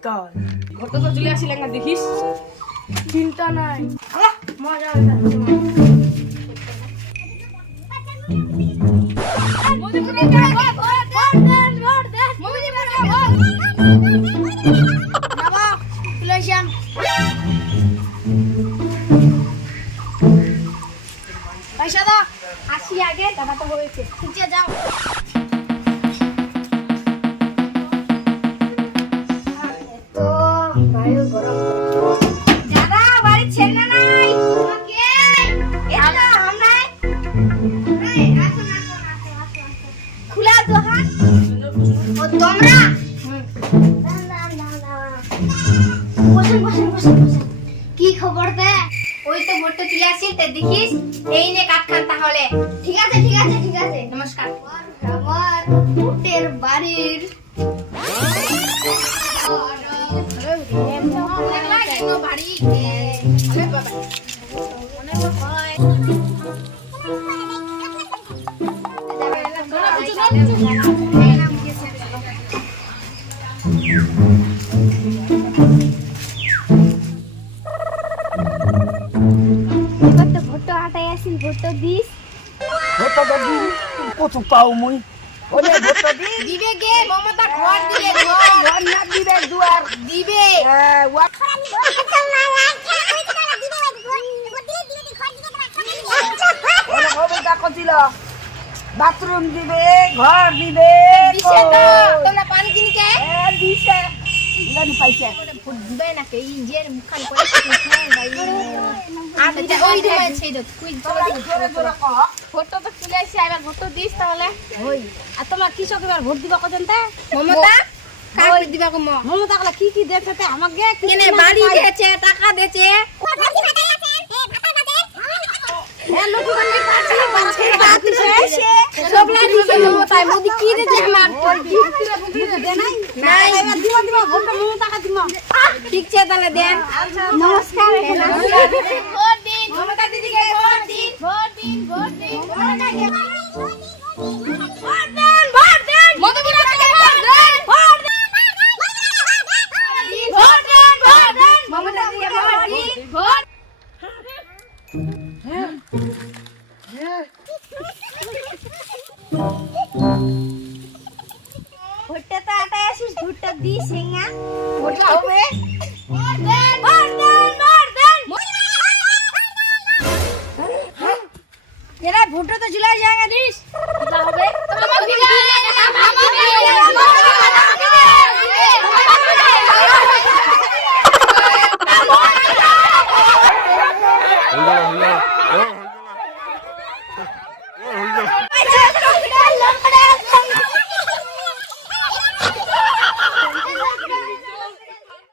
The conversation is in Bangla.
নমস্কার। ঘরটা তো চলে আসিলেন না দেখিস। চিন্তা নাই, মজা পয়সা দাও, আসি আগে, দাদা তো হয়েছে। ঠিক আছে, যাও। দাদা বাড়ি ছেলে নাই, খোলা দোকান ও তোমরা কি খবর দে? ওই তো ভোটটা তুলে আসিল, দেখিস এই নে কাট খান তাহলে। ঠিক আছে ঠিক আছে ঠিক আছে, নমস্কার। আমার ভোটের বাড়ির ভোটটা আটাই আসিল, ভোটটা দিস। ভোটটা তো দিবি, কত পাও মুই ওনে ভোটটা দি দিবে গে মমতা, ঘর দিবে, ঘর না দিবে দুয়ার দিবে। ওয়া ওনে হবে ডাকছিল, বাথরুম দিবে, ঘর দিবে, দিছে তো, তোমরা পানি কিনে কে দিছে গানি পাইছে। ভোট দিবে না কে ইঞ্জিয়ার মুখান করে ভাই। আচ্ছা ওই দিবে সেই তো কুই জোরে জোরে কহ। ঘরটা তো চলে আসি, এবার ঘরটা দিস তাহলে। ওই আর তোমার কৃষক এবার ভোট দিবা কজন তে মমতা কাকে দিবা কো মমতা কলা কি কি দেছে তে আমাকে কেনে বাড়ি দেছে, টাকা দেছে। এ লোকি বান্দি পাচ্ছি বাচ্চা বাতিছে সবলাই দিছে মমতা, মোদি কি দেছে আমার দে নাই নাই। এবার দিবা দিবা ভোট মমতা কা দিমা ঠিক আছে তাহলে দেন। নমস্কার। ভোট দিন মমতা দিদিকে, ভোট দিন ভোট দিন ভোট দিন ভোট দেন ভোট দেন মধুপুরা থেকে ভোট দেন ভোট দেন ভোট দেন মমতা দিদিকে ভোট দিন ভোট। ভোটটা তো আটাই আসিস, ভোটটা দিস হেঙ্গা ভোটটা হবে ভোট দেন ভোট দেন ভোট দেন। এরা ভোট তো জুলাই জায়গা দিস কি হবে? আমার দিলে